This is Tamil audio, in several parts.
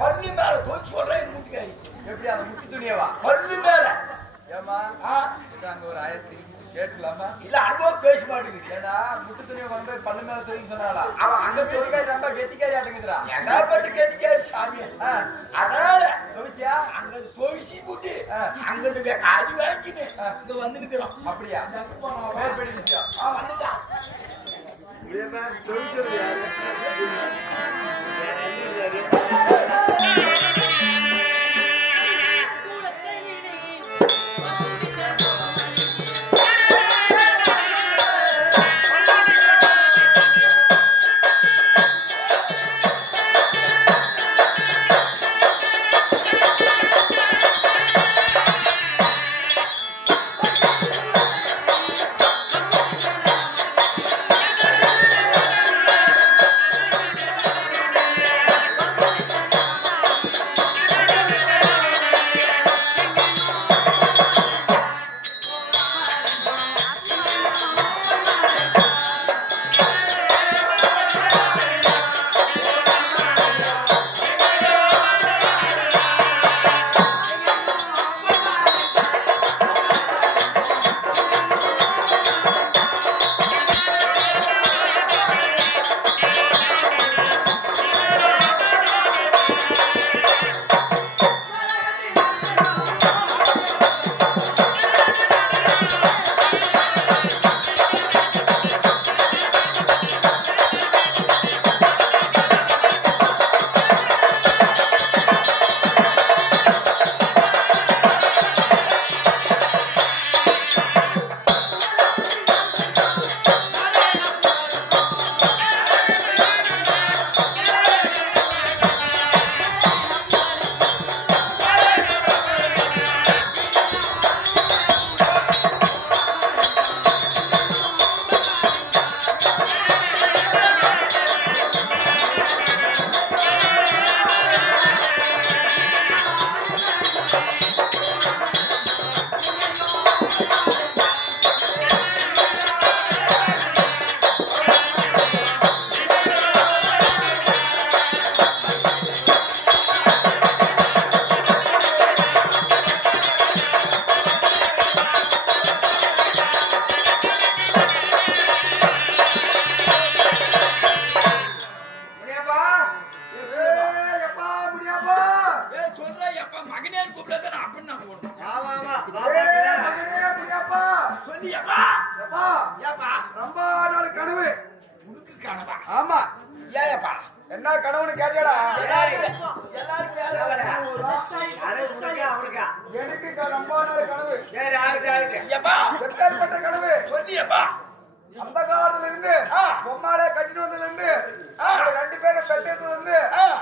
பள்ளி மேல தோச்சு சொல்றேன் முட்டுக்காரி எப்படி அந்த முட்டு துணியவா பள்ளி மேல ஏமா அங்க ஒரு ஆயசி கேட்கலாமா இல்ல அனுபவம் பேச மாட்டேங்குது ஏன்னா முட்டு துணியை கொண்டு போய் பள்ளி மேல தூக்கி சொன்னாளா அவன் அங்க கெட்டிக்காரி ரொம்ப கெட்டிக்காரி ஆட்டுங்குதுரா எங்காப்பட்டு கேட்டுக்காரு சாமி அதனால துவிச்சியா அங்க தொழிச்சி போட்டு அங்க இருந்து அடி வாங்கின்னு இங்க வந்து நிக்கிறோம் அப்படியா மேற்படி விஷயம் வந்துட்டான் தொழிற்சது யாரு என்ன கனவுன்னு கேட்டியாடா? எனக்கு ரொம்ப நாள் கனவு. எப்பேற்பட்ட கனவு சொல்லியப்பா. அந்த காலத்துல இருந்து பொம்மாலே கட்டிட்டு வந்ததுல இருந்து 2 பேரை பெற்றதுல இருந்து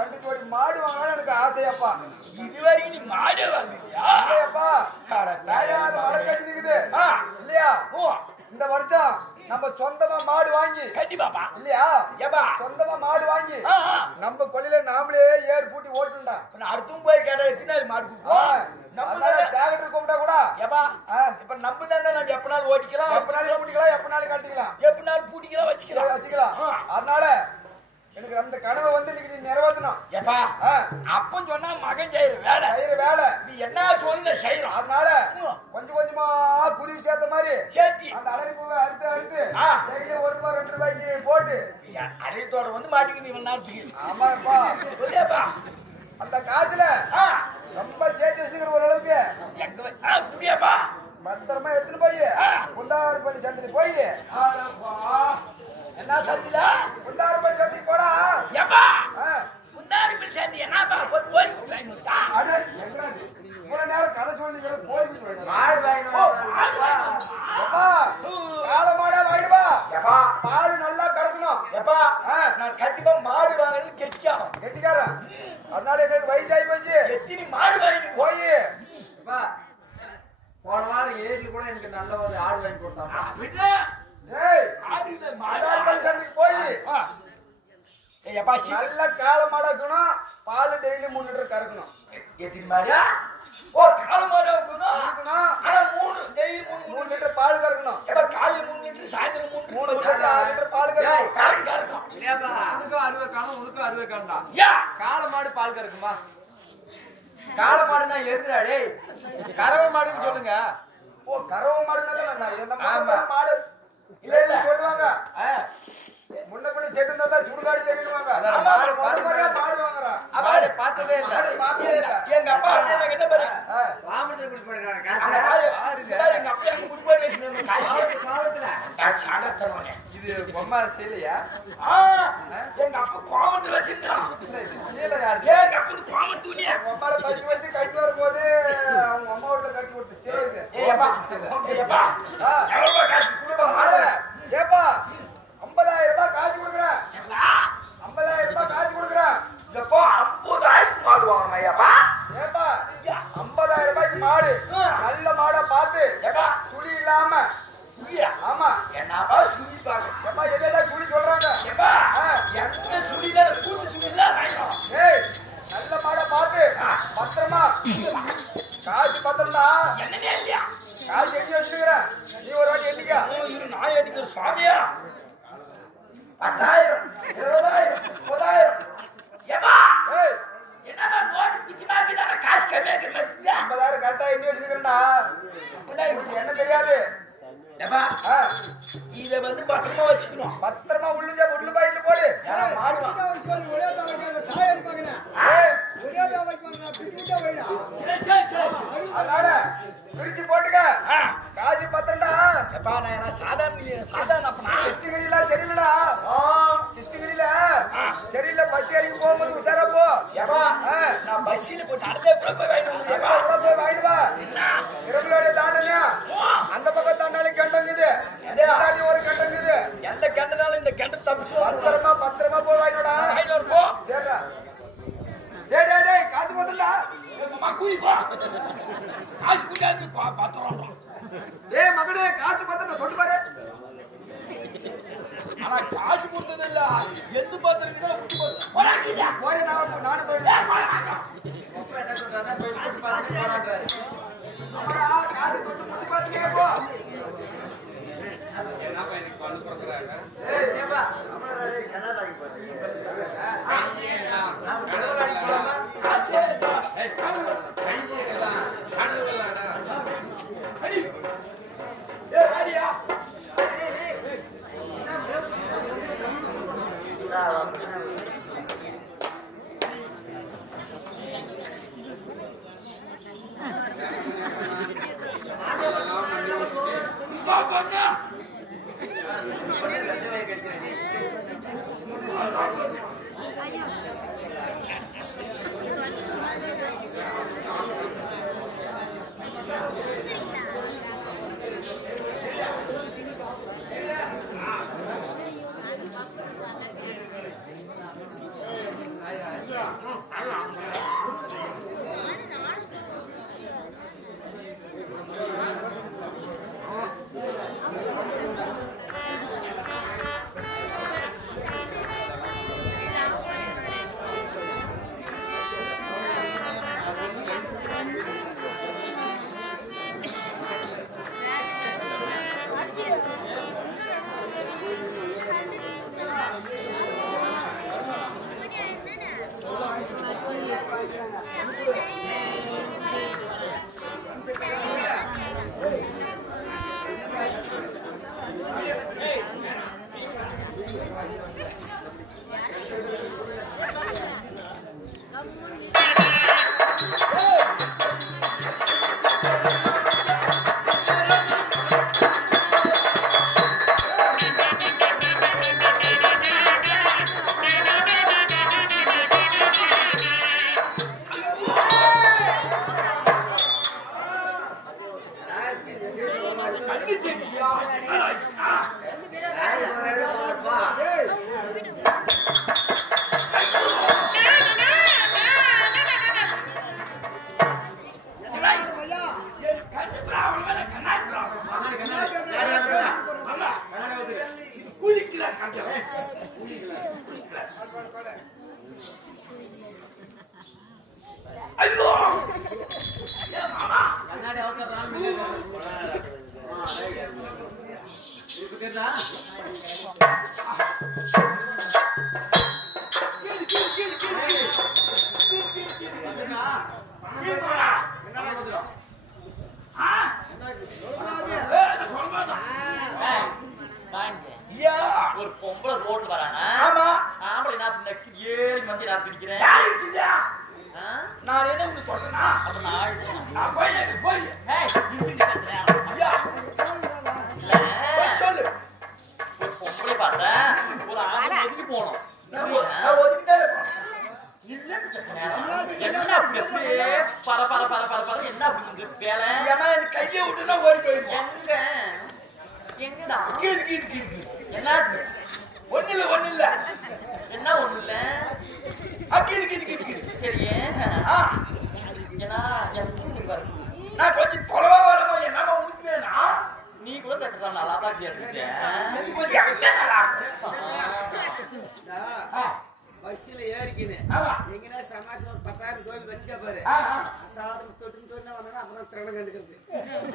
2 ஜோடி மாடு வாங்கணும்னு எனக்கு ஆசையப்பா. இதுவரைக்கும் நீ மாடு வாங்குறியா? இல்லையப்பா, மழை கட்டி நிக்குது இல்லையா? இந்த வருஷம் நம்ம சொந்தமா மாடு வாங்கி கண்டிப்பாப்பா இல்லையா? ஏப்பா சொந்தமா மாடு வாங்கி நம்ம கொள்ளையில நாமளே ஏர் பூட்டி ஓட்டுண்டா. அடுத்தும் போய் கேட்டா எத்தனை மாடு கொடுப்போம். நம்ம டிராக்டர் கூப்பிட்டா கூட ஏப்பா இப்ப நம்ம தான் நம்ம எப்பனாலும் ஓட்டிக்கலாம், எப்பனாலும் பூட்டிக்கலாம், எப்பனாலும் கட்டிக்கலாம், எப்பனாலும் பூட்டிக்கலாம் வச்சுக்கலாம். அதனால எனக்கு அந்த கனவை வந்து நீ நிறைவேற்றணும். ஏப்பா அப்பன் சொன்னா மகன் செய்யற வேலை நீ என்ன சொல்லி செய்யறோம். அதனால கொஞ்சம் கொஞ்சமா குருவி சேர்த்த மாதிரி சேர்த்தி அந்த அலரி பூவை அறுத்து டெய்லி ₹1 ₹2 போட்டு அரைத்தோட வந்து மாட்டிக்கிட்டு இவன் நாட்டுக்கு. ஆமாப்பா சொல்லியாப்பா அந்த காய்ச்சல ரொம்ப சேர்த்து வச்சுக்கிற ஓரளவுக்கு எங்க புரியாப்பா பத்திரமா எடுத்துட்டு போய் குந்தாரப்பள்ளி சந்திரி போய் என்ன சந்தில குந்தாரப்பள்ளி சந்தி போடா. ஏப்பா குந்தாரப்பள்ளி சந்தி என்னப்பா போய் கோயில் வாங்கிட்டா? அட எங்கடாது இவ்வளவு நேரம் கதை சொல்லி கோயில் மாடு எப்பா காலமாடா வாங்கிடுவா. ஏப்பா பால் நல்லா கறக்கணும். ஏப்பா நான் கண்டிப்பா மாடு வாங்குறது கெட்டிக்காரன். அதனால எனக்கு வயசாகி போச்சு. எத்தனை மாடு வாங்கிட்டு போய் போன வாரம் ஏரியில கூட எனக்கு நல்ல ஒரு ஆடு வாங்கி கொடுத்தாங்க. போய் நல்ல காலமாடா இருக்கணும். பால் டெய்லி 3 லிட்டர் கறக்கணும். எத்தனை மாடு? ஓ காலமாடா இருக்கணும். ஆனா 3 டெய்லி 3 லிட்டர் பால் கறக்கணும். எப்ப காலையில 3 லிட்டர் சாயந்தரம் 3 லிட்டர் 6 லிட்டர் பால் கறக்கணும். கறக்கணும். உனக்கும் 60 காணும், உனக்கும் 60 காண்டா. யா காலமா மாடு பால் கறக்குமா? காளை மாடுனா எதுடா டேய்? கறவை மாடுன்னு சொல்லுங்க. ஓ கறவை மாடுன்னா ஆமா. மாடு இல்ல சொல்லுவாங்க. ஆ, முன்ன பின்ன செட்டு இருந்தா சுடுகாடு தெரியுவாங்க. அதான் மாடு மாடு வாங்குறா. மாடு பார்த்ததே இல்ல. மாடு பார்த்ததே இல்ல. எங்க அப்பா என்ன கிட்ட பாரு வாமத்துல குடி போடுறாங்க. அங்க பாரு பாரு, எங்க அப்பா அங்க குடி போய் பேசினேன் காசு சாடத்தனோனே. இது பொம்மை சேலையா? எங்க அப்பா கோமத்துல வச்சிருந்தான். இல்ல இது சேலை யாரு? எங்க அப்பா கோம துணியா அம்மால பச்சு வச்சு கட்டி வரும்போது அவங்க அம்மா வீட்டுல கட்டி கொடுத்து சேருது. ஏப்பா எவ்வளவு காசு கொடுப்பா மாடு ஏப்பா 50,000 ரூபாய் காசு கொடுக்குறேன். 50,000 ரூபாய் காசு கொடுக்குறேன். எப்போ 50,000 மாடு வாங்கணும் ஐயாப்பா. ஏப்பா 50,000 ரூபாய்க்கு மாடு நல்ல மாடா பார்த்து ஏப்பா சுழி இல்லாம. சுழியா? ஆமா என்னப்பா சுழி பாக்க? ஏப்பா எதா சுழி சொல்றாங்க. ஏப்பா எந்த சுழிதான் கூட்டு சுழிதான் வாங்கணும். ஏய் நல்ல மாடா பார்த்து பத்திரமா காசு பத்திரம்டா. என்னன்னே இல்லையா? காசு எண்ணி வச்சுக்கிறேன். நீ ஒரு வாட்டி எண்ணிக்கா. நான் எடுக்கிற சுவாமியா 10,000 20,000 30,000. ஏப்பா ஏய் என்னடா நோட்டு பிச்சு வாங்கிதான காசு கம்மியா இருக்கிற மாதிரி 50,000 கரெக்டா எண்ணி வச்சுக்கிறேன்டா. இருக்குதா? என்ன தெரியாது. ஏப்பா ஆ, இத வந்து பத்திரமா வச்சுக்கணும். பத்திரமா உள்ளுஞ்சா உள்ள பாயிட்டு போடு. ஏன்னா மாடுவா. ஏய் சரி. அதனால பிரிச்சு போட்டுக்க. ஆ, காசு பத்திரம்டா. ஏப்பா நான் என்ன சாதாரண அப்பனா? கிருஷ்ணகிரியில சரியில்லடா. ஆ, கிருஷ்ணகிரியில சரியில்லை. பஸ் இறங்கி போகும்போது உஷாரா போ. ஏப்பா நான் பஸ்ஸில போட்டு அடுத்த கூட போய் வாங்கிட்டு வந்துருக்கேப்பா. கூட போய் வாங்கிட்டு வா. என்ன? இரவுலோட தாண்டனியா அந்த பக்கம் தாண்டாலும் கண்டங்குது. தாண்டி ஒரு கண்டங்குது. எந்த கண்டனாலும் இந்த கண்ட தப்பிச்சு வந்துருவா. பத்திரமா போய் வாங்கிடா. வாங்கிட்டு வரப்போ சரிடா. டேய் டேய் டேய் காசு போதுல்ல. அம்மா குயிப்பா காசு குடியாது பத்திரம். டேய் மகனே காசு பத்திரம் தொட்டு பாரு. ஆனா காசு கொடுத்தது இல்ல. எந்த பத்திரம் தான் குட்டி போறாங்க. போறே நானும் போயிடுறேன். அம்மா காசு தொட்டு முட்டி பாத்துக்கே போ. ஏய் ஏப்பா ஒரு பொம்பளை ரோட்ல வரானா ஆம்பளை என்ன ஏறி வந்து நான் பிடிக்கிறேன் நான் என்ன உங்களுக்கு சொல்றேன்னா அப்ப நான் போய் சொல்லு ஒரு பொம்பளை பார்த்தா ஒரு ஆம்பளை எதுக்கு போனோம் கையை விட்டுனா ஓடி போயிருக்கோம் எங்கடா என்ன ஒண்ணு இல்ல என்ன ஒண்ணு இல்ல சரி நான் கொஞ்சம் தொலைவா வரமோ என்னமா ஊத்துவேனா நீ கூட சட்டதான் நல்லா தான் பஸ்ல ஏறிக்கினேன் எங்கன்னா சமாசம் ஒரு 10,000 கோயில் வச்சுக்க பாரு சாதம் தொட்டு வந்தா அப்புறம் திறனை கண்டுக்கிறது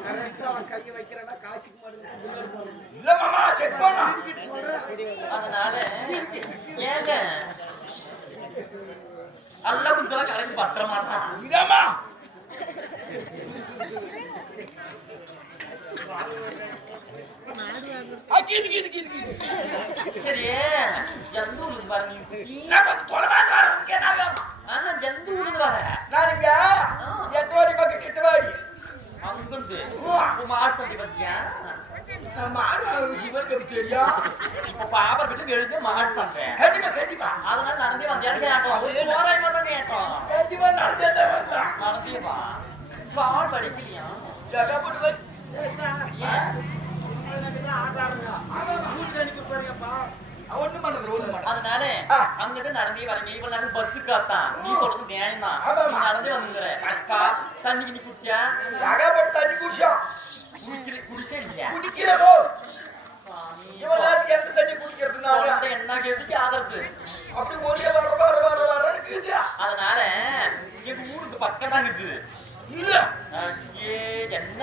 கரெக்டா அவன் கையை வைக்கிறான்னா காசுக்கு மாட்டேங்குது இல்ல மாமா செக் பண்ணா அதனால ஏங்க அல்ல குந்தல கலந்து பத்திர மாட்டான் இதமா சரி எந்த ஊருக்கு வர எந்த ஊருக்கு வர நான் இங்க எட்டவாடி பக்கம் கிட்டவாடி அங்கிருந்து மாடு சந்தை பத்தியா மாடு சிவனுக்கு தெரியும் இப்ப பாப்பா வீட்டுக்கு எழுந்து மாடு சந்தை கண்டிப்பா அதனால நடந்தே வந்தேன் கேட்டோம் கண்டிப்பா நடந்தே பால் படிக்கலையா அதனால அங்கிட்டு நடந்தே வரீங்க இவ்வளவு நேரம் பஸ் காத்தான் நீ சொல்றது நியாயம் தான் நடந்தே வந்துங்கிற கஷ்டா தண்ணி கிண்ணி குடிச்சியா தண்ணி குடிச்சா குடிச்சே இல்லையா குடிக்கிறோ இவ்வளவு எந்த தண்ணி குடிக்கிறதுனால என்ன கேட்டு ஆகிறது அப்படி ஒரே வர அதனால எங்க ஊருக்கு பக்கம் தான் இருக்குது இல்ல என்ன